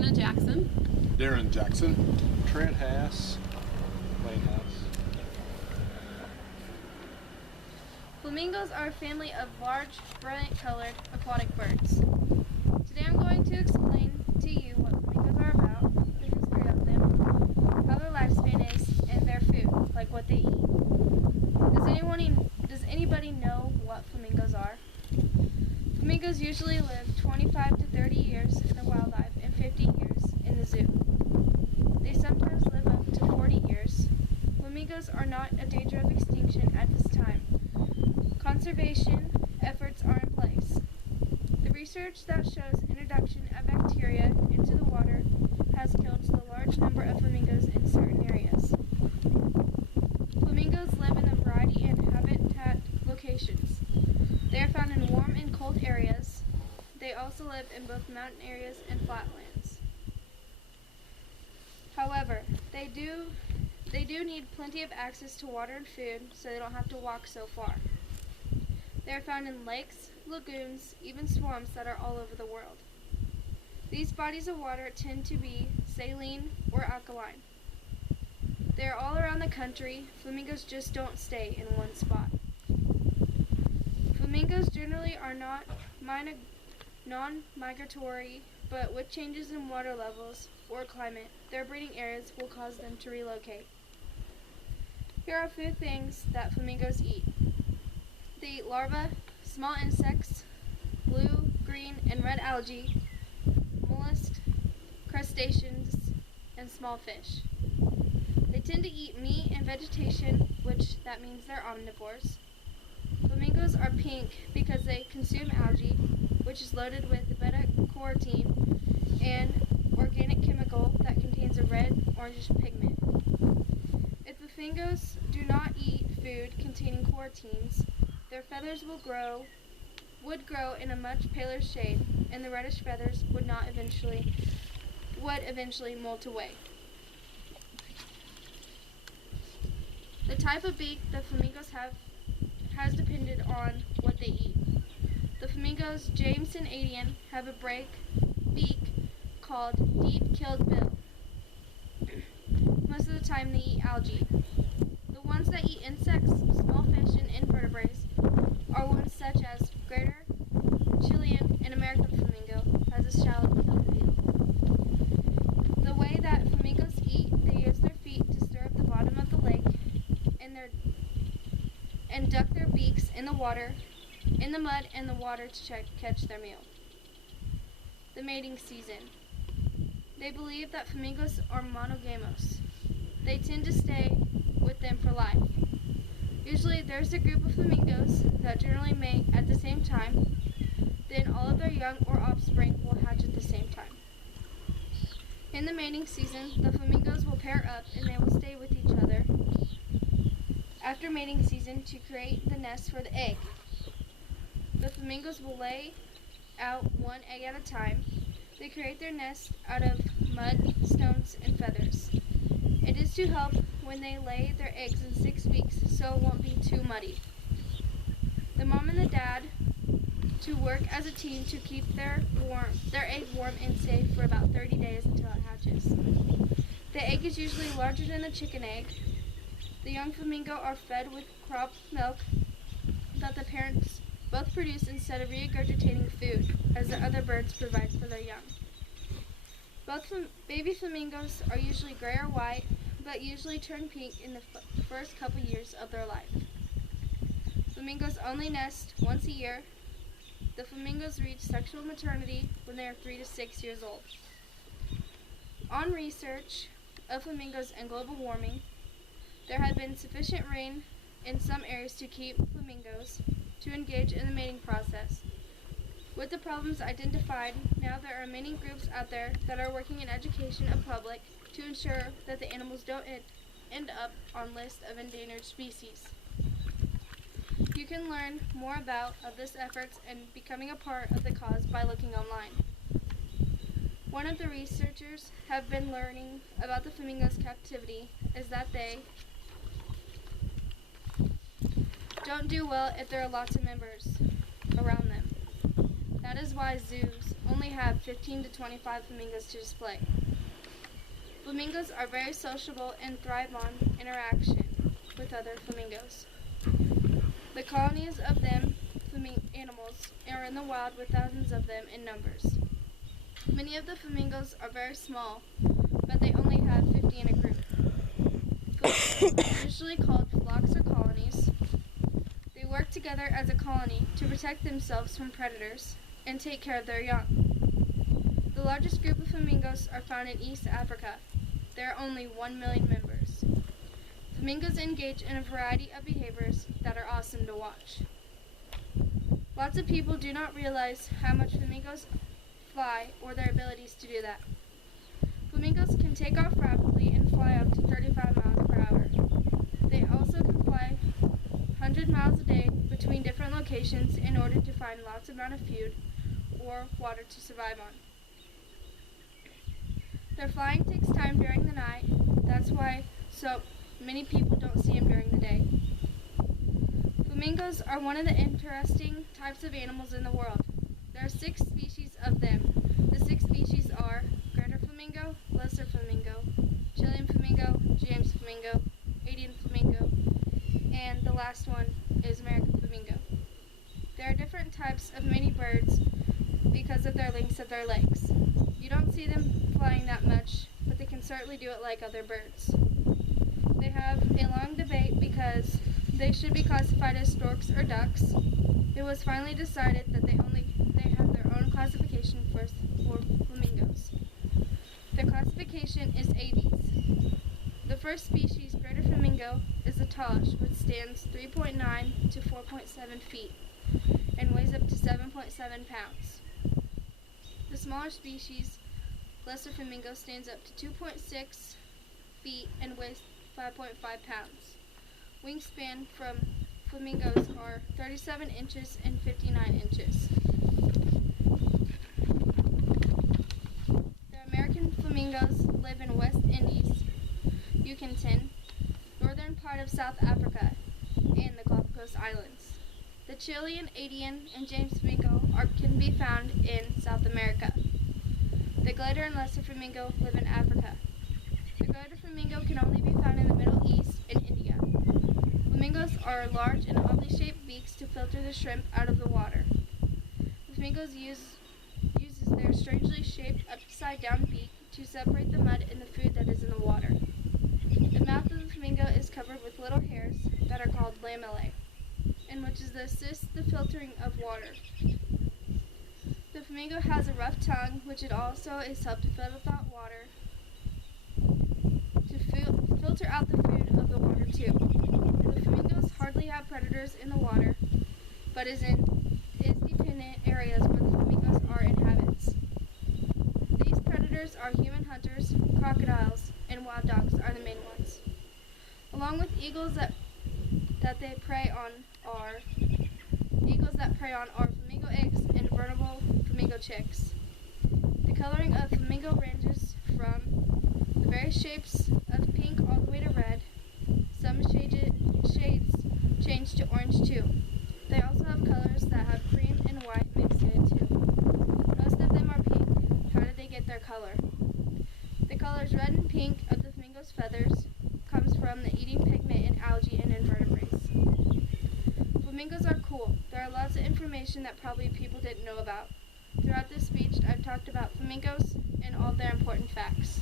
McKenna Jackson. Darren Jackson. Trent Hass. Lane Hass. Flamingos are a family of large, brilliant-colored aquatic birds. Today I'm going to explain to you what flamingos are about, the history of them, how their lifespan is, and their food, like what they eat. Does anybody know what flamingos are? Flamingos usually live 25 to 30 years in the wildlife and 50 years in the zoo. They sometimes live up to 40 years. Flamingos are not in danger of extinction at this time. Conservation efforts are in place. The research that shows introduction of bacteria into the water has killed a large number of flamingos in certain areas. Flamingos live in a variety of habitat locations. They are found in warm and cold areas. They also live in both mountain areas and flatlands. However, they do need plenty of access to water and food, so they don't have to walk so far. They are found in lakes, lagoons, even swamps that are all over the world. These bodies of water tend to be saline or alkaline. They are all around the country. Flamingos just don't stay in one spot. Flamingos generally are not non-migratory, but with changes in water levels or climate, their breeding areas will cause them to relocate. Here are a few things that flamingos eat. They eat larvae, small insects, blue, green, and red algae, mollusks, crustaceans, and small fish. They tend to eat meat and vegetation, which that means they're omnivores. Flamingos are pink because they consume algae, which is loaded with beta-carotene, an organic chemical that contains a red-orangish pigment. If flamingos do not eat food containing carotenes, their feathers would grow in a much paler shade, and the reddish feathers would eventually molt away. The type of beak the flamingos have has depended on what they eat. The flamingos James and Adian have a beak called deep-killed bill. Most of the time they eat algae. The ones that eat insects, small fish, and invertebrates are ones such as greater Chilean and American flamingo has a shallow bill. The way that flamingos eat, they use their feet to stir up the bottom of the lake and duck their beaks in the mud and the water to catch their meal. The mating season. They believe that flamingos are monogamous. They tend to stay with them for life. Usually there's a group of flamingos that generally mate at the same time, then all of their young or offspring will hatch at the same time. In the mating season, the flamingos will pair up and they will stay with each other after mating season to create the nest for the egg. The flamingos will lay out one egg at a time. They create their nest out of mud, stones, and feathers. It is to help when they lay their eggs in 6 weeks so it won't be too muddy. The mom and the dad to work as a team to keep their egg warm and safe for about 30 days until it hatches. The egg is usually larger than the chicken egg. The young flamingo are fed with crop milk that the parents both produce instead of regurgitating food, as the other birds provide for their young. Both baby flamingos are usually gray or white, but usually turn pink in the first couple years of their life. Flamingos only nest once a year. The flamingos reach sexual maturity when they are 3 to 6 years old. On research of flamingos and global warming, there had been sufficient rain in some areas to keep flamingos to engage in the mating process. With the problems identified, now there are many groups out there that are working in education of public to ensure that the animals don't end up on lists of endangered species. You can learn more about this efforts and becoming a part of the cause by looking online. One of the researchers have been learning about the flamingos' captivity is that they don't do well if there are lots of members around them. That is why zoos only have 15 to 25 flamingos to display. Flamingos are very sociable and thrive on interaction with other flamingos. The colonies of them animals are in the wild with thousands of them in numbers. Many of the flamingos are very small, but they only have 50 in a group. Flamingos are usually called flocks or colonies. They work together as a colony to protect themselves from predators and take care of their young. The largest group of flamingos are found in East Africa. There are only 1 million members. Flamingos engage in a variety of behaviors that are awesome to watch. Lots of people do not realize how much flamingos fly or their abilities to do that. Flamingos can take off rapidly and fly up to 35 miles per hour. They also can fly 100 miles a day between different locations in order to find lots amount of food or water to survive on. Their flying takes time during the night. That's why so many people don't see them during the day. Flamingos are one of the interesting types of animals in the world. There are 6 species of them. The 6 species are greater flamingo, lesser flamingo, Chilean flamingo, James flamingo, Adian flamingo, and the last one is American flamingo. There are different types of many birds because of their lengths of their legs. You don't see them flying that much, but they can certainly do it like other birds. They have a long debate because they should be classified as storks or ducks. It was finally decided that they have their own classification for flamingos. Their classification is Aves. The first species, greater flamingo, is the tallest, which stands 3.9 to 4.7 feet and weighs up to 7.7 pounds. The smaller species, lesser flamingo, stands up to 2.6 feet and weighs 5.5 pounds. Wingspan from flamingos are 37 inches and 59 inches. The American flamingos live in West Indies, Yucatan, northern part of South Africa, and the Galapagos Islands. The Chilean, Adian, and James flamingo can be found in South America. The greater and lesser flamingo live in Africa. The greater flamingo can only be found in the Middle East and India. Flamingos are large and oddly shaped beaks to filter the shrimp out of the water. The flamingos uses their strangely shaped upside-down beak to separate the mud and the food that is in the water. The mouth of the flamingo is covered with little hairs that are called lamellae, and which is to assist the filtering of water. The flamingo has a rough tongue, which it also is helped to filter out water, to filter out the food of the water too. The flamingos hardly have predators in the water, but is dependent areas where the flamingos are inhabits. These predators are human hunters, crocodiles, and wild dogs are the main ones. Along with eagles that prey on are flamingo eggs and vertical flamingo chicks. The coloring of flamingo ranges from the various shapes of pink all the way to red. Some shades change to orange too. They also have colors that have cream and white mixed in it too. Most of them are pink. How did they get their color? The colors red and pink of the flamingo's feathers comes from the eating pigment in algae and invertebrates. Flamingos are cool. There are lots of information that probably people didn't know about. Throughout this speech, I've talked about flamingos and all their important facts.